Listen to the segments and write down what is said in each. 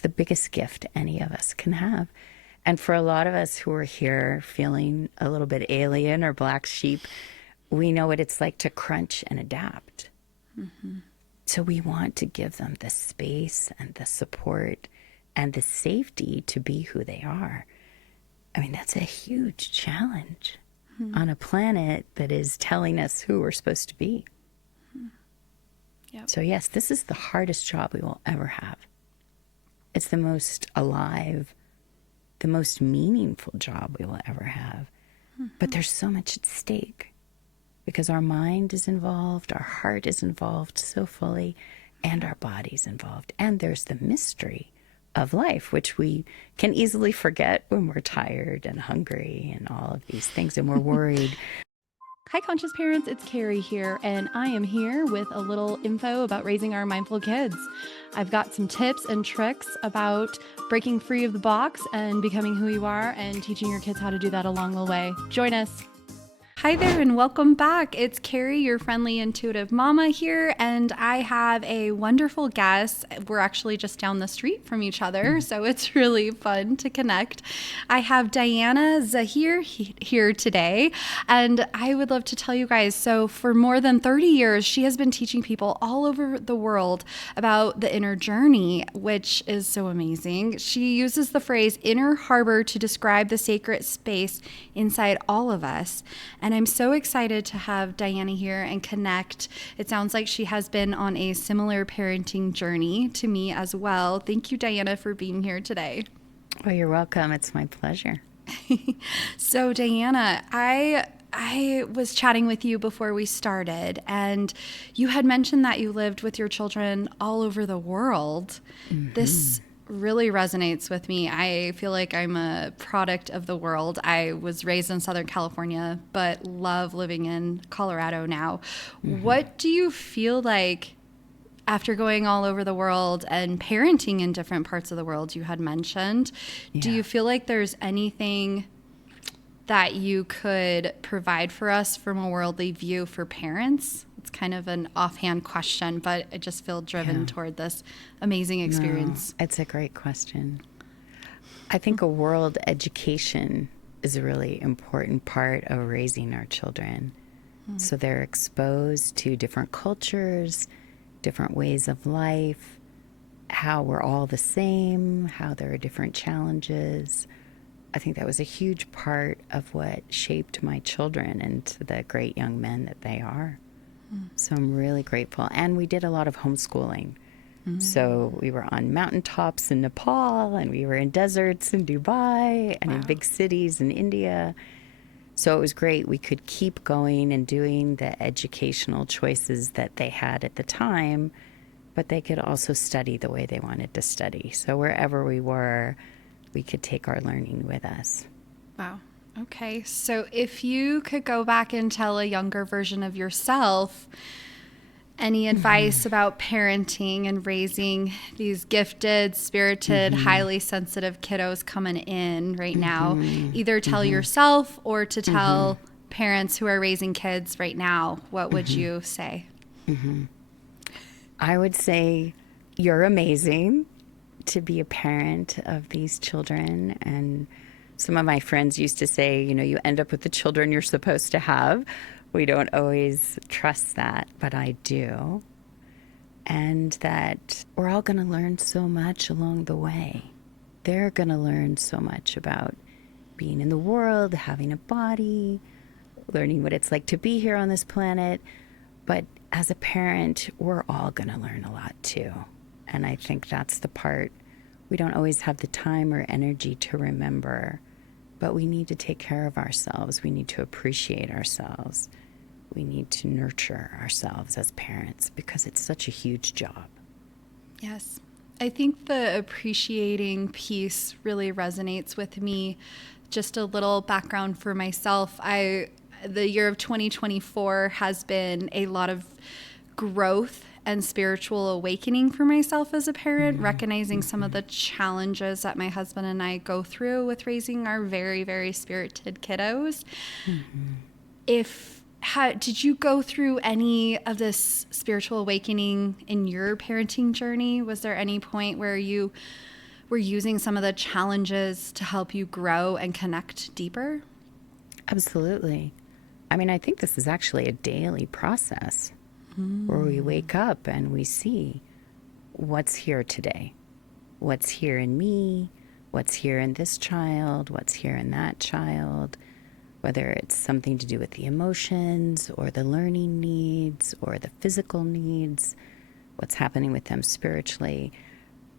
the biggest gift any of us can have. And for a lot of us who are here feeling a little bit alien or black sheep, we know what it's like to crunch and adapt. Mm-hmm. So we want to give them the space and the support and the safety to be who they are. I mean, that's a huge challenge on a planet that is telling us who we're supposed to be. Yep. So yes, this is the hardest job we will ever have. It's the most alive, the most meaningful job we will ever have. But there's so much at stake because our mind is involved, our heart is involved so fully, and our body's involved. And there's the mystery of life, which we can easily forget when we're tired and hungry and all of these things, and we're worried. Hi, Conscious Parents. It's Carrie here, and I am here with a little info about raising our mindful kids. I've got some tips and tricks about breaking free of the box and becoming who you are and teaching your kids how to do that along the way. Join us. Hi there and welcome back. It's Carrie, your friendly intuitive mama here, and I have a wonderful guest. We're actually just down the street from each other, so it's really fun to connect. I have Diana Zaheer here today, and I would love to tell you guys, so for more than 30 years, she has been teaching people all over the world about the inner journey, which is so amazing. She uses the phrase inner harbor to describe the sacred space inside all of us. And I'm so excited to have Diana here and connect. It sounds like she has been on a similar parenting journey to me as well. Thank you, Diana, for being here today. Well, you're welcome. It's my pleasure. So, Diana, I was chatting with you before we started, and you had mentioned that you lived with your children all over the world. Mm-hmm. This really resonates with me. I feel like I'm a product of the world. I was raised in Southern California, but love living in Colorado now. Mm-hmm. What do you feel like after going all over the world and parenting in different parts of the world you had mentioned? Yeah. Do you feel like there's anything that you could provide for us from a worldly view for parents? It's kind of an offhand question, but I just feel driven toward this amazing experience. No, it's a great question. I think a world education is a really important part of raising our children. So they're exposed to different cultures, different ways of life, how we're all the same, how there are different challenges. I think that was a huge part of what shaped my children into the great young men that they are. So I'm really grateful. And we did a lot of homeschooling. So we were on mountaintops in Nepal, and we were in deserts in Dubai, and in big cities in India. So it was great. We could keep going and doing the educational choices that they had at the time, but they could also study the way they wanted to study. So wherever we were, we could take our learning with us. Wow. Okay. So if you could go back and tell a younger version of yourself any advice about parenting and raising these gifted, spirited, highly sensitive kiddos coming in right now, either tell yourself or to tell parents who are raising kids right now, what would you say? I would say you're amazing to be a parent of these children. And some of my friends used to say, you know, you end up with the children you're supposed to have. We don't always trust that, but I do. And that we're all going to learn so much along the way. They're going to learn so much about being in the world, having a body, learning what it's like to be here on this planet. But as a parent, we're all going to learn a lot too. And I think that's the part we don't always have the time or energy to remember, but we need to take care of ourselves. We need to appreciate ourselves. We need to nurture ourselves as parents because it's such a huge job. Yes. I think the appreciating piece really resonates with me. Just a little background for myself. The year of 2024 has been a lot of growth and spiritual awakening for myself as a parent, recognizing some of the challenges that my husband and I go through with raising our very, very spirited kiddos. Did you go through any of this spiritual awakening in your parenting journey? Was there any point where you were using some of the challenges to help you grow and connect deeper? Absolutely. I mean, I think this is actually a daily process where we wake up and we see what's here today, what's here in me, what's here in this child, what's here in that child, whether it's something to do with the emotions or the learning needs or the physical needs, what's happening with them spiritually.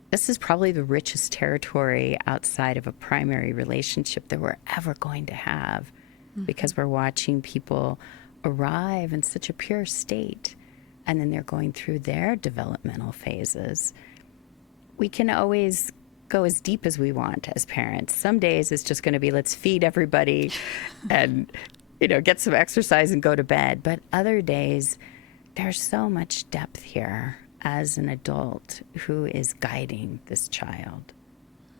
This is probably the richest territory outside of a primary relationship that we're ever going to have, because we're watching people arrive in such a pure state, and then they're going through their developmental phases. We can always go as deep as we want as parents. Some days it's just going to be, let's feed everybody and, get some exercise and go to bed. But other days, there's so much depth here as an adult who is guiding this child,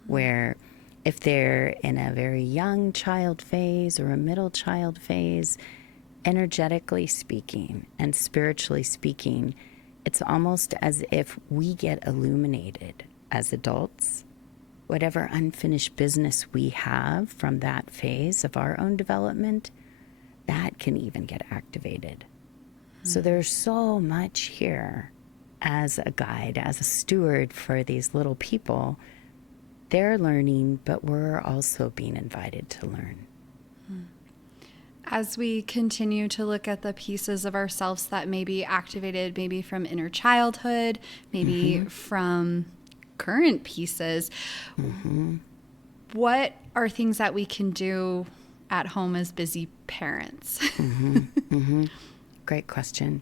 where if they're in a very young child phase or a middle child phase, energetically speaking and spiritually speaking, it's almost as if we get illuminated as adults. Whatever unfinished business we have from that phase of our own development, that can even get activated. So there's so much here as a guide, as a steward for these little people. They're learning, but we're also being invited to learn. As we continue to look at the pieces of ourselves that may be activated, maybe from inner childhood, maybe from current pieces, what are things that we can do at home as busy parents? Great question.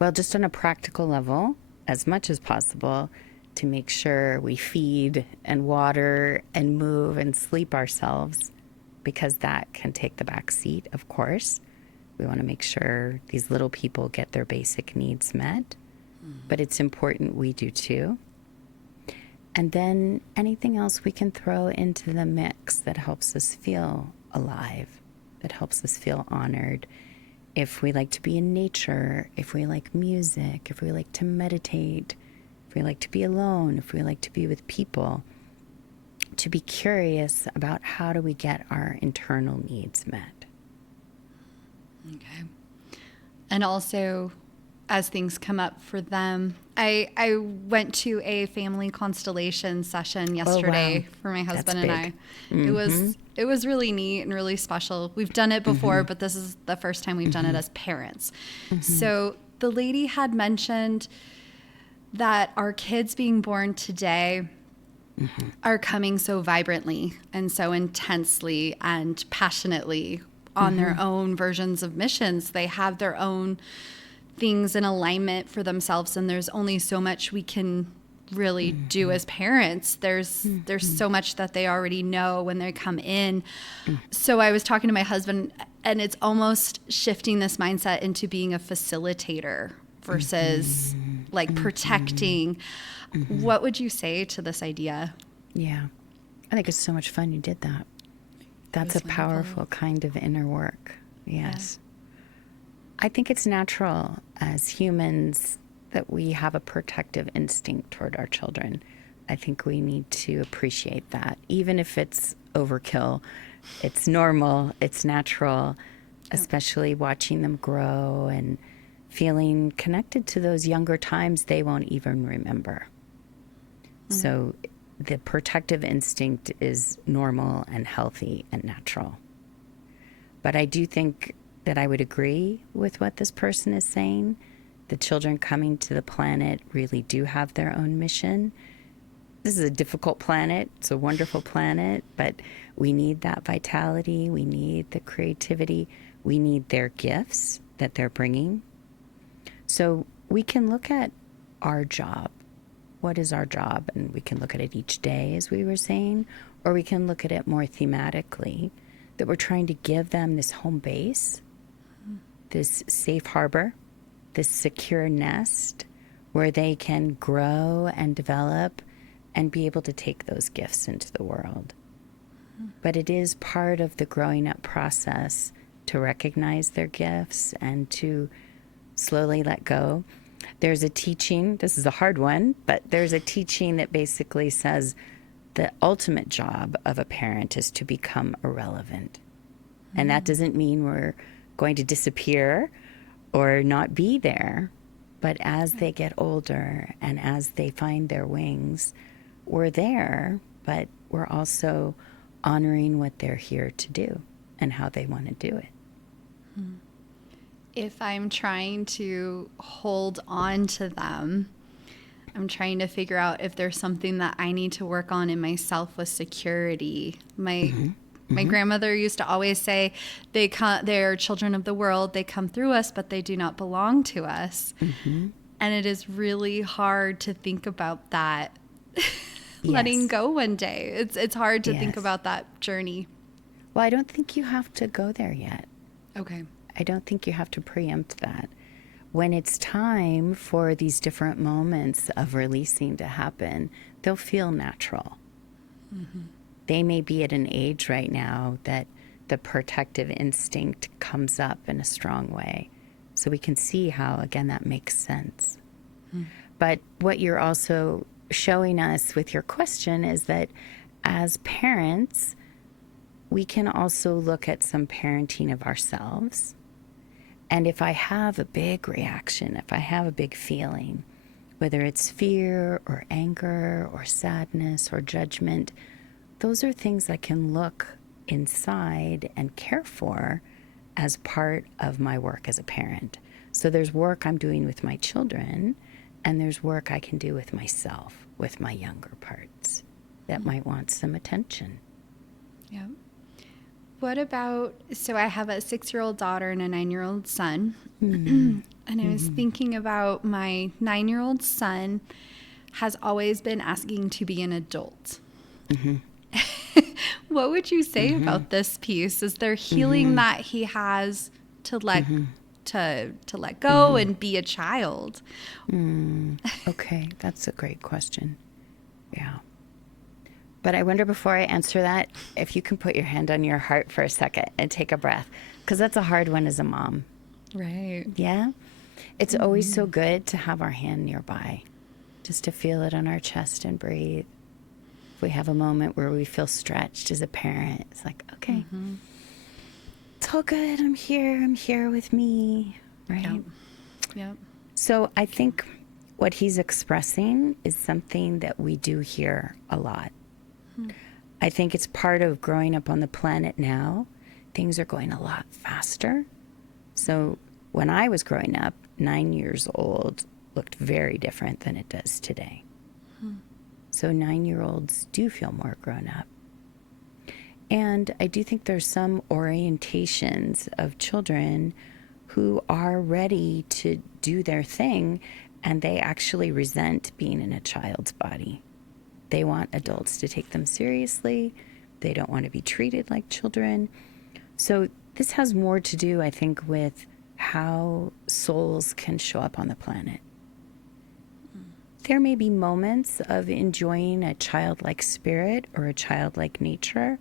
Well, just on a practical level, as much as possible, to make sure we feed and water and move and sleep ourselves, because that can take the back seat, of course. We want to make sure these little people get their basic needs met, but it's important we do too. And then anything else we can throw into the mix that helps us feel alive, that helps us feel honored. If we like to be in nature, if we like music, if we like to meditate, if we like to be alone, if we like to be with people, to be curious about how do we get our internal needs met. Okay. And also, as things come up for them, I went to a family constellation session yesterday for my husband and I. It was really neat and really special. We've done it before, but this is the first time we've done it as parents. So the lady had mentioned that our kids being born today are coming so vibrantly and so intensely and passionately on their own versions of missions. They have their own things in alignment for themselves, and there's only so much we can really do as parents. There's so much that they already know when they come in. So I was talking to my husband, and it's almost shifting this mindset into being a facilitator versus like protecting. What would you say to this idea? Yeah, I think it's so much fun you did that. That's a powerful kind of inner work. Yes. I think it's natural as humans that we have a protective instinct toward our children. I think we need to appreciate that. Even if it's overkill, it's normal, it's natural, especially watching them grow and feeling connected to those younger times they won't even remember. So the protective instinct is normal and healthy and natural. But I do think that I would agree with what this person is saying. The children coming to the planet really do have their own mission. This is a difficult planet. It's a wonderful planet, but we need that vitality. We need the creativity. We need their gifts that they're bringing. So we can look at our job. What is our job? And we can look at it each day, as we were saying, or we can look at it more thematically, that we're trying to give them this home base, this safe harbor, this secure nest where they can grow and develop and be able to take those gifts into the world. But it is part of the growing up process to recognize their gifts and to slowly let go. There's a teaching, this is a hard one, but there's a teaching that basically says the ultimate job of a parent is to become irrelevant. And that doesn't mean we're going to disappear or not be there. But as they get older and as they find their wings, we're there, but we're also honoring what they're here to do and how they want to do it. If I'm trying to hold on to them, I'm trying to figure out if there's something that I need to work on in myself with security. My grandmother used to always say, they're children of the world. They come through us, but they do not belong to us. And it is really hard to think about that letting go one day. It's hard to think about that journey. Well, I don't think you have to go there yet. Okay. I don't think you have to preempt that. When it's time for these different moments of releasing to happen, they'll feel natural. They may be at an age right now that the protective instinct comes up in a strong way. So we can see how, again, that makes sense. But what you're also showing us with your question is that as parents, we can also look at some parenting of ourselves. And if I have a big reaction, if I have a big feeling, whether it's fear or anger or sadness or judgment, those are things I can look inside and care for as part of my work as a parent. So there's work I'm doing with my children, and there's work I can do with myself, with my younger parts that might want some attention. Yeah. What about, so I have a 6-year-old daughter and a 9-year-old son. And I was thinking about my 9-year-old son has always been asking to be an adult. What would you say about this piece? Is there healing that he has to let to let go and be a child? Okay, that's a great question. Yeah. But I wonder, before I answer that, if you can put your hand on your heart for a second and take a breath, because that's a hard one as a mom. Right. Yeah? It's always so good to have our hand nearby, just to feel it on our chest and breathe. If we have a moment where we feel stretched as a parent, it's like, okay, it's all good. I'm here with me, right? Yeah. So I think what he's expressing is something that we do hear a lot. I think it's part of growing up on the planet now. Things are going a lot faster. So when I was growing up, 9 years old looked very different than it does today. So 9-year-olds do feel more grown up. And I do think there's some orientations of children who are ready to do their thing, and they actually resent being in a child's body. They want adults to take them seriously. They don't want to be treated like children. So this has more to do, I think, with how souls can show up on the planet. There may be moments of enjoying a childlike spirit or a childlike nature,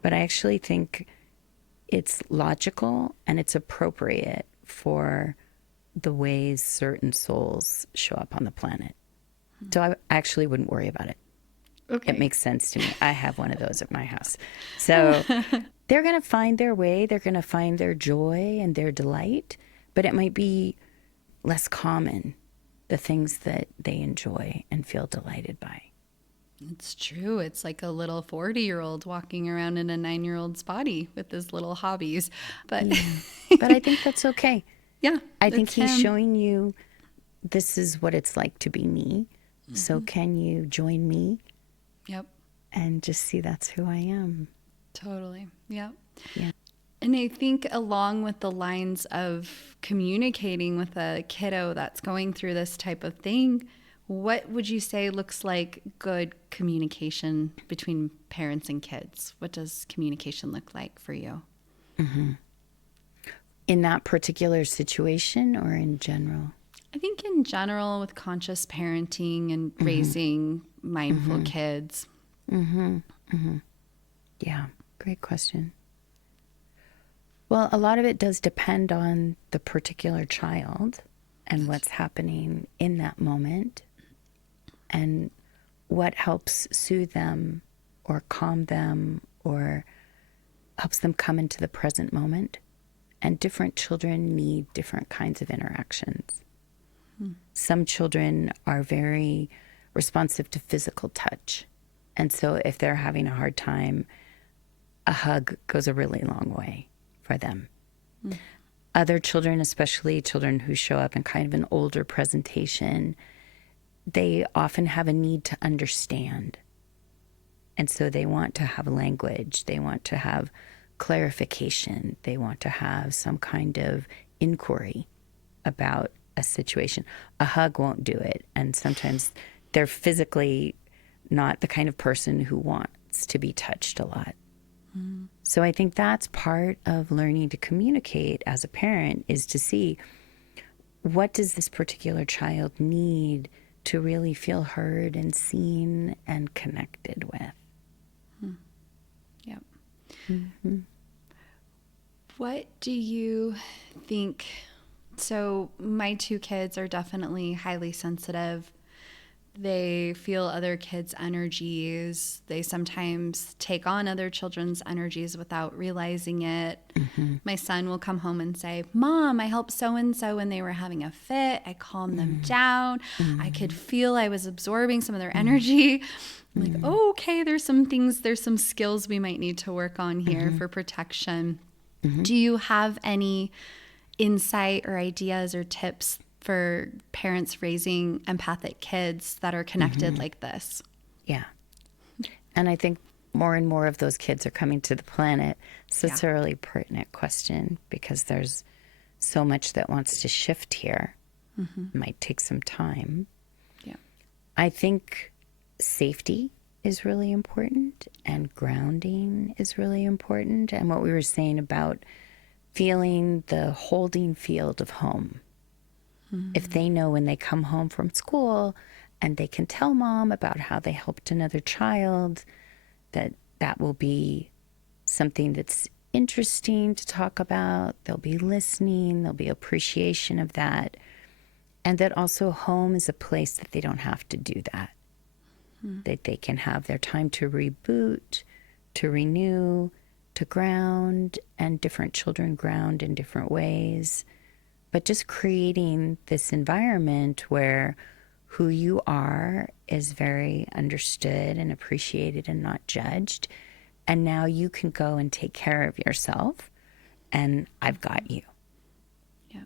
but I actually think it's logical and it's appropriate for the ways certain souls show up on the planet. So I actually wouldn't worry about it. Okay. It makes sense to me. I have one of those at my house. So they're going to find their way. They're going to find their joy and their delight, but it might be less common, the things that they enjoy and feel delighted by. It's true. It's like a little 40-year-old walking around in a 9-year-old's body with his little hobbies. But But I think that's okay. yeah, I think it's he's him. showing you this is what it's like to be me. So can you join me Yep. and just see that's who I am? Totally. Yep. Yeah. And I think along with the lines of communicating with a kiddo that's going through this type of thing, what would you say looks like good communication between parents and kids? What does communication look like for you? In that particular situation or in general? I think in general with conscious parenting and raising mindful kids. Yeah, great question. Well, a lot of it does depend on the particular child and what's happening in that moment and what helps soothe them or calm them or helps them come into the present moment. And different children need different kinds of interactions. Some children are very responsive to physical touch. And so if they're having a hard time, a hug goes a really long way for them. Other children, especially children who show up in kind of an older presentation, they often have a need to understand. And so they want to have language. They want to have clarification. They want to have some kind of inquiry about a situation. A hug won't do it. And sometimes they're physically not the kind of person who wants to be touched a lot. So I think that's part of learning to communicate as a parent, is to see, what does this particular child need to really feel heard and seen and connected with? Yep. What do you think? So my two kids are definitely highly sensitive. They feel other kids' energies. They sometimes take on other children's energies without realizing it. My son will come home and say, "Mom, I helped so-and-so when they were having a fit. I calmed them down. I could feel I was absorbing some of their energy." I'm like, "Oh, okay, there's some skills we might need to work on here for protection." Do you have any insight or ideas or tips for parents raising empathic kids that are connected like this? Yeah. And I think more and more of those kids are coming to the planet. So it's a really pertinent question, because there's so much that wants to shift here. It might take some time. Yeah. I think safety is really important, and grounding is really important. And what we were saying about feeling the holding field of home. If they know when they come home from school and they can tell mom about how they helped another child, that will be something that's interesting to talk about. They'll be listening. There'll be appreciation of that. And that also home is a place that they don't have to do that. That they can have their time to reboot, to renew, to ground, and different children ground in different ways. But just creating this environment where who you are is very understood and appreciated and not judged. And now you can go and take care of yourself, and I've got you. Yeah.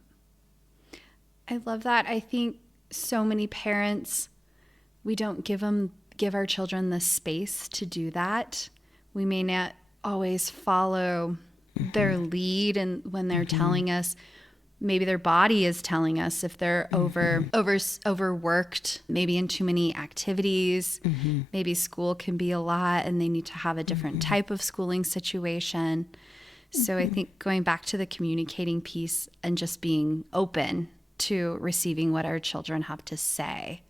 I love that. I think so many parents, we don't give our children the space to do that. We may not always follow their lead, and when they're telling us, maybe their body is telling us if they're overworked, maybe in too many activities. Maybe school can be a lot and they need to have a different type of schooling situation. So I think going back to the communicating piece and just being open to receiving what our children have to say.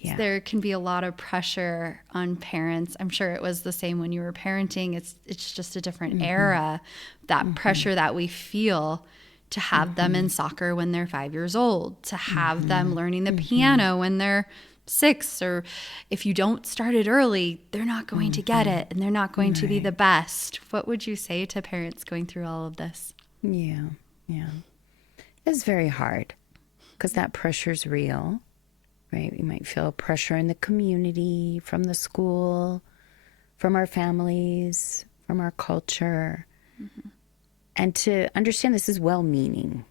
Yeah. There can be a lot of pressure on parents. I'm sure it was the same when you were parenting. It's just a different era, that pressure that we feel to have them in soccer when they're 5 years old, to have them learning the piano when they're 6, or if you don't start it early, they're not going to get it and they're not going to be the best. What would you say to parents going through all of this? Yeah. It's very hard, because that pressure's real, right? We might feel pressure in the community, from the school, from our families, from our culture. And to understand this is well-meaning.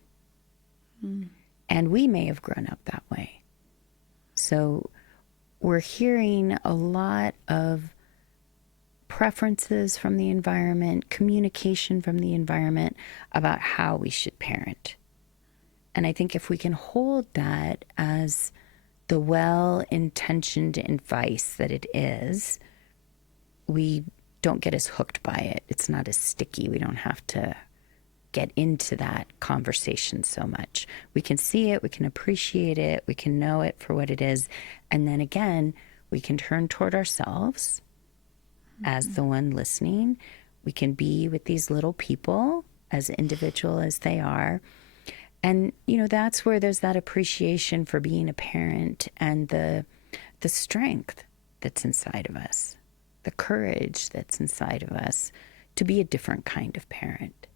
And we may have grown up that way. So we're hearing a lot of preferences from the environment, communication from the environment about how we should parent. And I think if we can hold that as the well-intentioned advice that it is, we don't get as hooked by it. It's not as sticky. We don't have to get into that conversation so much. We can see it, we can appreciate it, we can know it for what it is. And then again, we can turn toward ourselves as the one listening. We can be with these little people, as individual as they are. And, that's where there's that appreciation for being a parent and the strength that's inside of us, the courage that's inside of us to be a different kind of parent.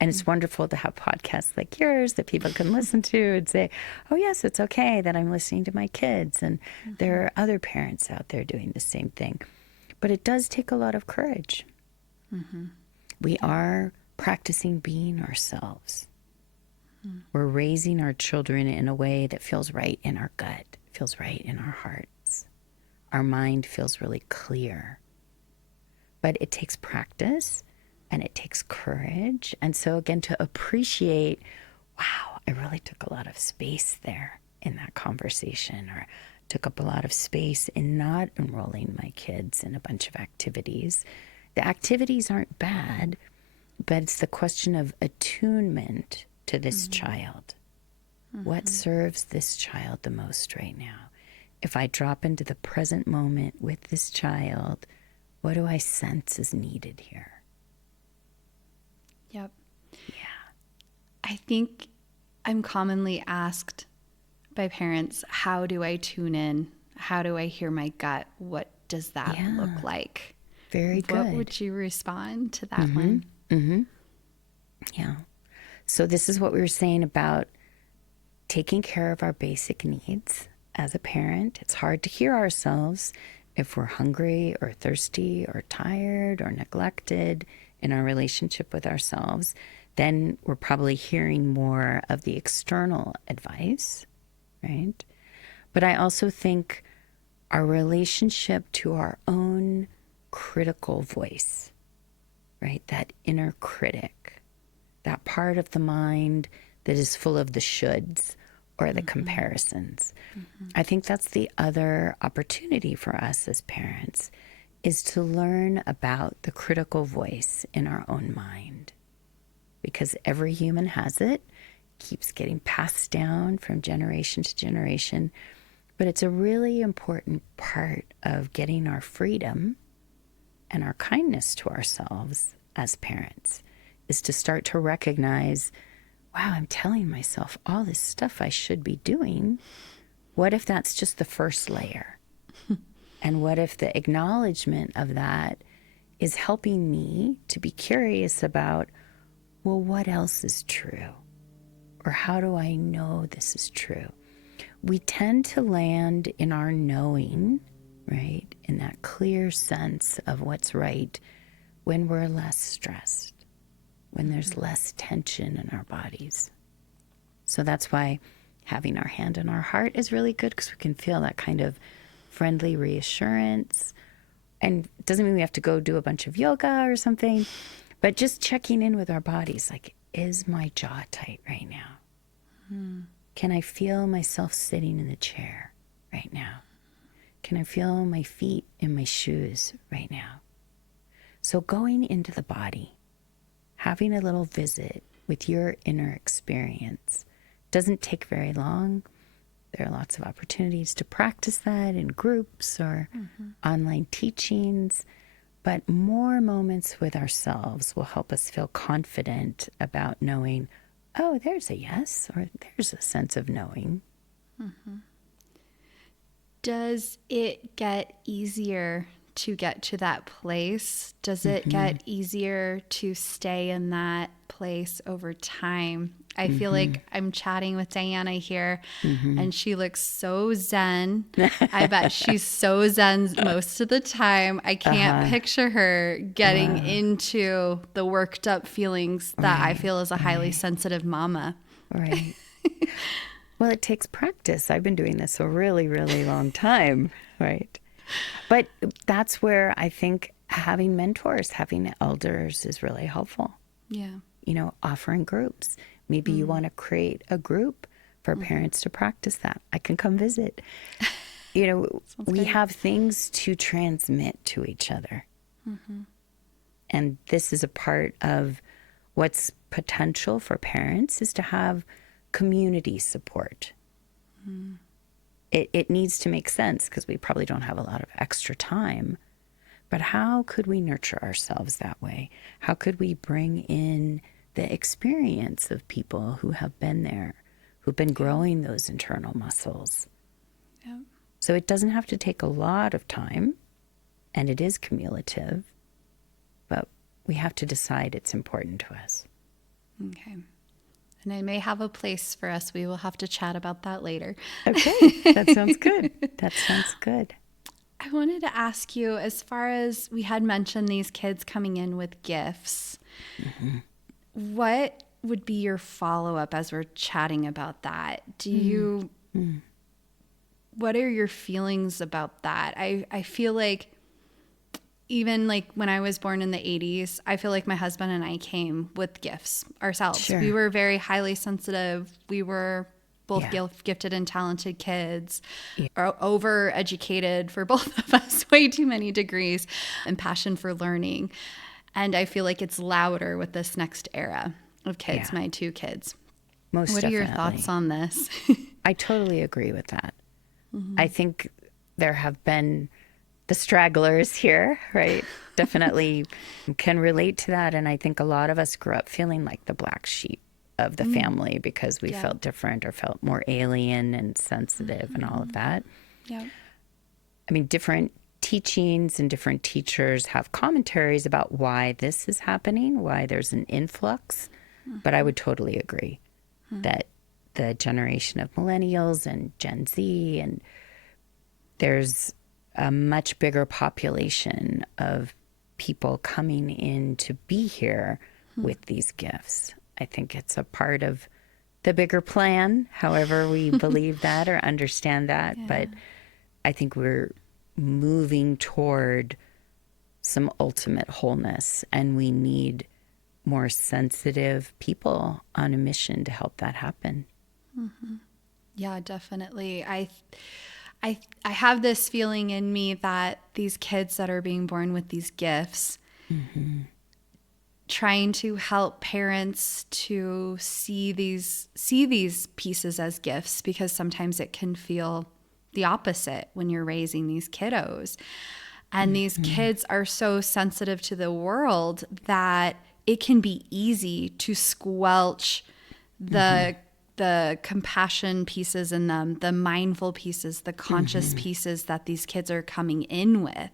And it's wonderful to have podcasts like yours that people can listen to and say, oh, yes, it's okay that I'm listening to my kids. And there are other parents out there doing the same thing. But it does take a lot of courage. We are practicing being ourselves. We're raising our children in a way that feels right in our gut, feels right in our hearts. Our mind feels really clear. But it takes practice and it takes courage. And so again, to appreciate, wow, I really took a lot of space there in that conversation, or took up a lot of space in not enrolling my kids in a bunch of activities. The activities aren't bad, but it's the question of attunement to this child. What serves this child the most right now? If I drop into the present moment with this child, what do I sense is needed here? Yep. Yeah. I think I'm commonly asked by parents, how do I tune in? How do I hear my gut? What does that look like? Very good. What would you respond to that one? Yeah. So this is what we were saying about taking care of our basic needs as a parent. It's hard to hear ourselves if we're hungry or thirsty or tired or neglected in our relationship with ourselves. Then we're probably hearing more of the external advice, right? But I also think our relationship to our own critical voice, right? That inner critic, that part of the mind that is full of the shoulds or the comparisons. I think that's the other opportunity for us as parents, is to learn about the critical voice in our own mind. Because every human has it, keeps getting passed down from generation to generation. But it's a really important part of getting our freedom and our kindness to ourselves as parents, is to start to recognize, wow, I'm telling myself all this stuff I should be doing. What if that's just the first layer? And what if the acknowledgement of that is helping me to be curious about, well, what else is true? Or how do I know this is true? We tend to land in our knowing, right? In that clear sense of what's right when we're less stressed, when there's less tension in our bodies. So that's why having our hand on our heart is really good, because we can feel that kind of friendly reassurance. And it doesn't mean we have to go do a bunch of yoga or something, but just checking in with our bodies, like, is my jaw tight right now? Can I feel myself sitting in the chair right now? Can I feel my feet in my shoes right now? So going into the body, having a little visit with your inner experience doesn't take very long. There are lots of opportunities to practice that in groups or online teachings, but more moments with ourselves will help us feel confident about knowing, oh, there's a yes, or there's a sense of knowing. Does it get easier to get to that place? Does it get easier to stay in that place over time? I feel like I'm chatting with Diana here, and she looks so zen. I bet she's so zen most of the time. I can't picture her getting into the worked up feelings that I feel as a highly sensitive mama. Right. Well, it takes practice. I've been doing this a really, really long time, right? But that's where I think having mentors, having elders is really helpful. Yeah. You know, offering groups. Maybe you want to create a group for parents to practice that. I can come visit. You know, we have things to transmit to each other. And this is a part of what's potential for parents, is to have community support. It needs to make sense, because we probably don't have a lot of extra time. But how could we nurture ourselves that way? How could we bring in the experience of people who have been there, who've been growing those internal muscles? Yeah. So it doesn't have to take a lot of time, and it is cumulative, but we have to decide it's important to us. Okay. And I may have a place for us. We will have to chat about that later. Okay, that sounds good. That sounds good. I wanted to ask you, as far as we had mentioned these kids coming in with gifts, what would be your follow-up as we're chatting about that? What are your feelings about that? I feel like even like when I was born in the 80s, I feel like my husband and I came with gifts ourselves. Sure. We were very highly sensitive. We were both Yeah. gifted and talented kids, Yeah. over educated for both of us, way too many degrees, and passion for learning. And I feel like it's louder with this next era of kids, Yeah. my two kids. Most What are your definitely. thoughts on this? I totally agree with that. I think there have been the stragglers here, right? Definitely can relate to that. And I think a lot of us grew up feeling like the black sheep of the family because we felt different or felt more alien and sensitive and all of that. Yeah. I mean, different teachings and different teachers have commentaries about why this is happening, why there's an influx. But I would totally agree that the generation of millennials and Gen Z, and there's a much bigger population of people coming in to be here with these gifts. I think it's a part of the bigger plan, however we believe that or understand that. Yeah. But I think we're moving toward some ultimate wholeness, and we need more sensitive people on a mission to help that happen. Yeah, definitely. I have this feeling in me that these kids that are being born with these gifts, trying to help parents to see these pieces as gifts, because sometimes it can feel the opposite when you're raising these kiddos. And these kids are so sensitive to the world that it can be easy to squelch the compassion pieces in them, the mindful pieces, the conscious pieces that these kids are coming in with.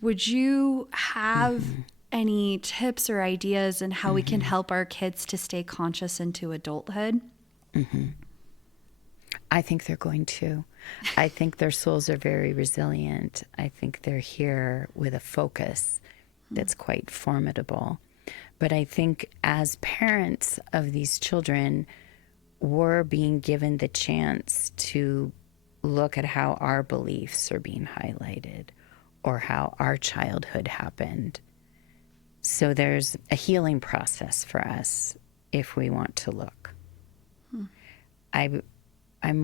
Would you have any tips or ideas on how we can help our kids to stay conscious into adulthood? I think they're going to. I think their souls are very resilient. I think they're here with a focus that's quite formidable. But I think as parents of these children, we're being given the chance to look at how our beliefs are being highlighted or how our childhood happened. So there's a healing process for us if we want to look. I'm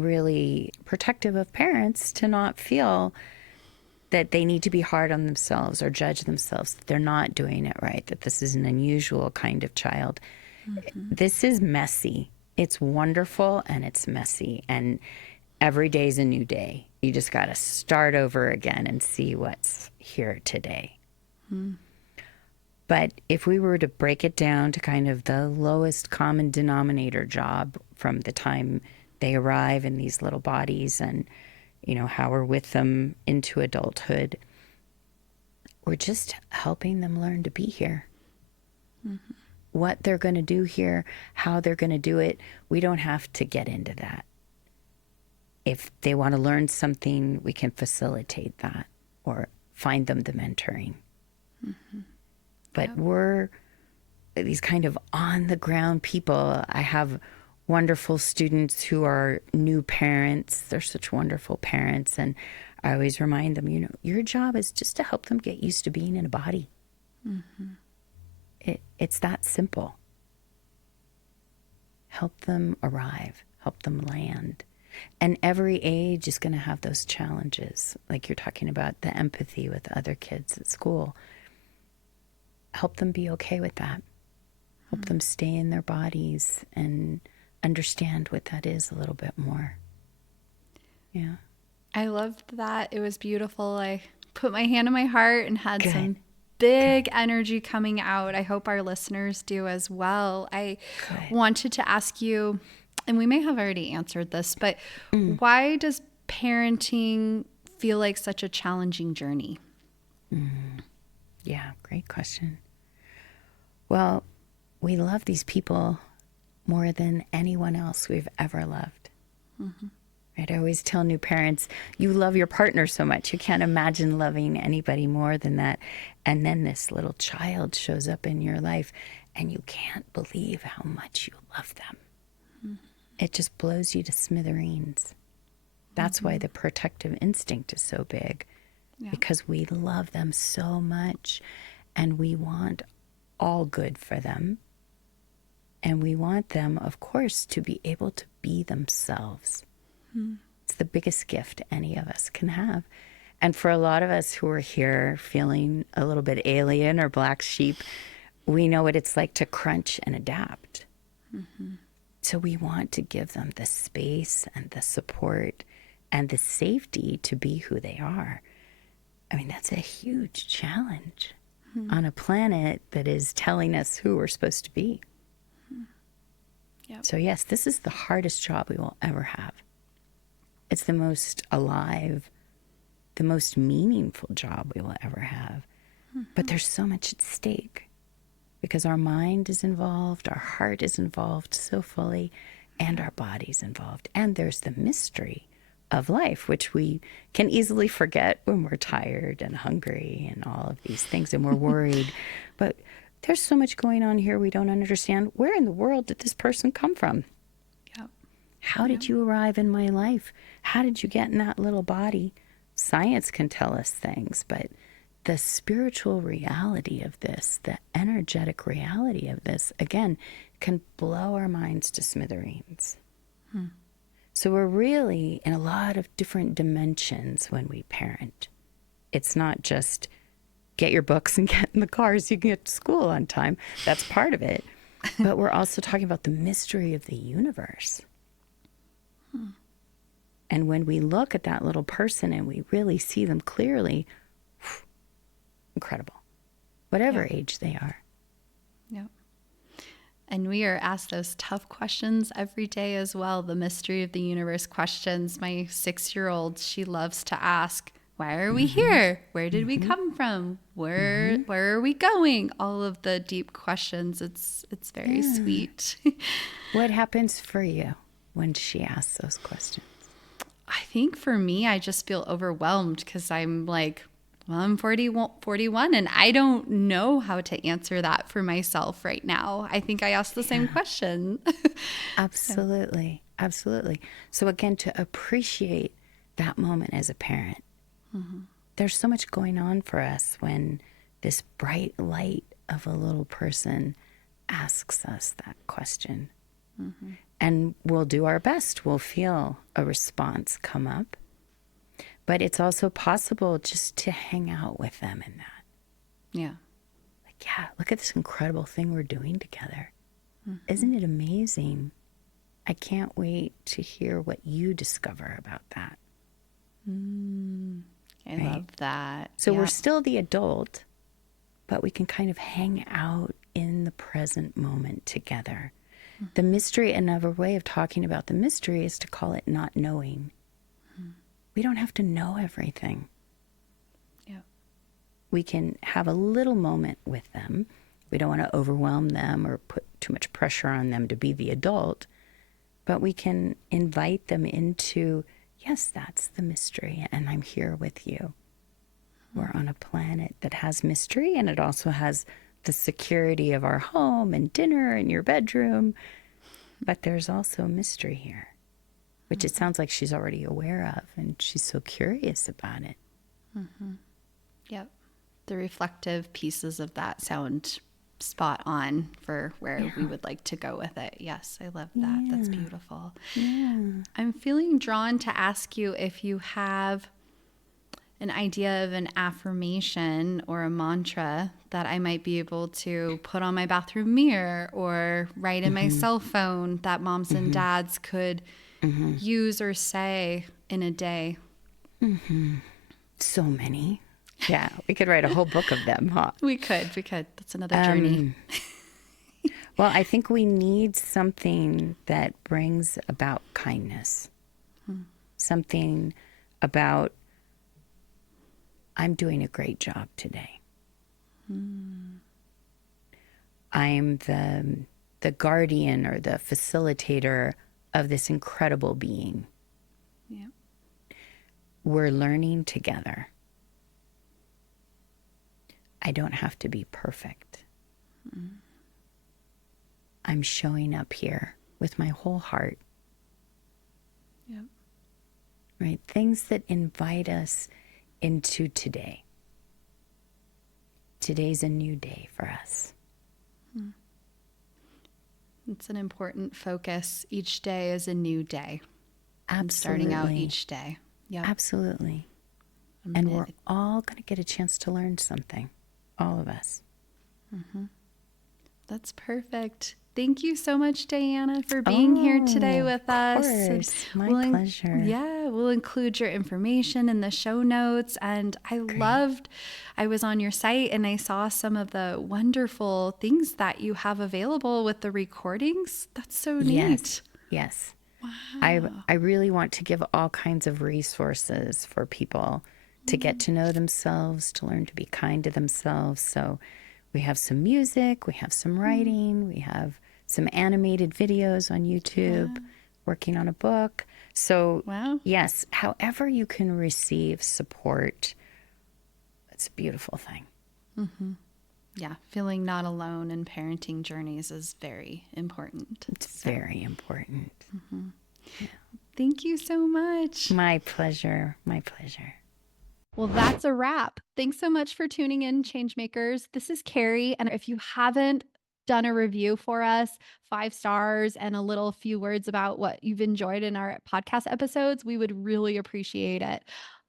really protective of parents to not feel that they need to be hard on themselves or judge themselves, that they're not doing it right, that this is an unusual kind of child. This is messy. It's wonderful and it's messy. And every day's a new day. You just got to start over again and see what's here today. But if we were to break it down to kind of the lowest common denominator job from the time they arrive in these little bodies and, you know, how we're with them into adulthood, we're just helping them learn to be here. What they're going to do here, how they're going to do it, we don't have to get into that. If they want to learn something, we can facilitate that or find them the mentoring. But we're these kind of on-the-ground people. I have wonderful students who are new parents. They're such wonderful parents. And I always remind them, you know, your job is just to help them get used to being in a body. It's that simple. Help them arrive, help them land. And every age is going to have those challenges, like you're talking about the empathy with other kids at school. Help them be okay with that. Help them stay in their bodies and understand what that is a little bit more. Yeah. I loved that. It was beautiful. I put my hand on my heart and had Good. some big energy coming out. I hope our listeners do as well. I wanted to ask you, and we may have already answered this, but why does parenting feel like such a challenging journey? Yeah, great question. Well, we love these people more than anyone else we've ever loved. Right? I always tell new parents, you love your partner so much. You can't imagine loving anybody more than that. And then this little child shows up in your life and you can't believe how much you love them. It just blows you to smithereens. That's why the protective instinct is so big, because we love them so much and we want all good for them. And we want them, of course, to be able to be themselves. It's the biggest gift any of us can have. And for a lot of us who are here feeling a little bit alien or black sheep, we know what it's like to crunch and adapt. So we want to give them the space and the support and the safety to be who they are. I mean, that's a huge challenge on a planet that is telling us who we're supposed to be. So yes, this is the hardest job we will ever have. It's the most alive, the most meaningful job we will ever have. But there's so much at stake because our mind is involved, our heart is involved so fully, and our body's involved. And there's the mystery of life, which we can easily forget when we're tired and hungry and all of these things and we're worried. But there's so much going on here we don't understand. Where in the world did this person come from? How did you arrive in my life? How did you get in that little body? Science can tell us things, but the spiritual reality of this, the energetic reality of this, again, can blow our minds to smithereens. So we're really in a lot of different dimensions when we parent. It's not just get your books and get in the car so you can get to school on time. That's part of it. But we're also talking about the mystery of the universe. And when we look at that little person and we really see them clearly, incredible. Whatever age they are. And we are asked those tough questions every day as well. The mystery of the universe questions. My 6-year-old, she loves to ask, why are we here? Where did we come from? Where are we going? All of the deep questions. It's very sweet. What happens for you when she asks those questions? I think for me, I just feel overwhelmed because I'm like, well, I'm 41 and I don't know how to answer that for myself right now. I think I asked the same question. Absolutely. Absolutely. So again, to appreciate that moment as a parent, there's so much going on for us when this bright light of a little person asks us that question. And we'll do our best. We'll feel a response come up. But it's also possible just to hang out with them in that. Like, look at this incredible thing we're doing together. Isn't it amazing? I can't wait to hear what you discover about that. I love that. So we're still the adult, but we can kind of hang out in the present moment together. The mystery, another way of talking about the mystery is to call it not knowing. We don't have to know everything. We can have a little moment with them. We don't want to overwhelm them or put too much pressure on them to be the adult, but we can invite them into, yes, that's the mystery, and I'm here with you. We're on a planet that has mystery, and it also has the security of our home and dinner and your bedroom. But there's also mystery here, which it sounds like she's already aware of, and she's so curious about it. The reflective pieces of that sound spot on for where we would like to go with it. Yes, I love that. That's beautiful. I'm feeling drawn to ask you if you have an idea of an affirmation or a mantra that I might be able to put on my bathroom mirror or write in my cell phone that moms and dads could use or say in a day. So many. Yeah, we could write a whole book of them, huh? We could. That's another journey. Well, I think we need something that brings about kindness. something about, I'm doing a great job today. I'm the guardian or the facilitator of this incredible being. Yeah. We're learning together. I don't have to be perfect. I'm showing up here with my whole heart. Yep. Right? Things that invite us into today. Today's a new day for us. It's an important focus. Each day is a new day. Absolutely. And starting out each day. Yeah. Absolutely. And we're all going to get a chance to learn something. All of us. That's perfect. Thank you so much, Diana, for being here today with us. Of course. My pleasure. Yeah, we'll include your information in the show notes. And I was on your site and I saw some of the wonderful things that you have available with the recordings. That's so neat. Yes. Wow. I really want to give all kinds of resources for people to get to know themselves, to learn to be kind to themselves. So we have some music, we have some writing, we have some animated videos on YouTube, working on a book. So yes, however you can receive support, it's a beautiful thing. Yeah, feeling not alone in parenting journeys is very important. It's very important. Thank you so much. My pleasure. My pleasure. Well, that's a wrap. Thanks so much for tuning in, Changemakers. This is Carrie. And if you haven't done a review for us, 5 stars and a little few words about what you've enjoyed in our podcast episodes, we would really appreciate it.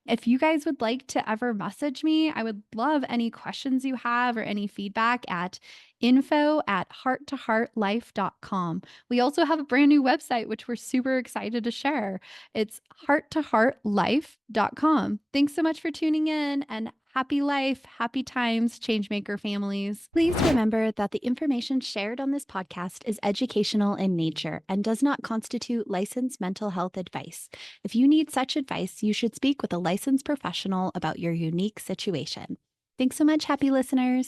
If you guys would like to ever message me, I would love any questions you have or any feedback at info@hearttoheartlife.com. We also have a brand new website, which we're super excited to share. It's hearttoheartlife.com. Thanks so much for tuning in, and happy life, happy times, Changemaker families. Please remember that the information shared on this podcast is educational in nature and does not constitute licensed mental health advice. If you need such advice, you should speak with a licensed professional about your unique situation. Thanks so much, happy listeners.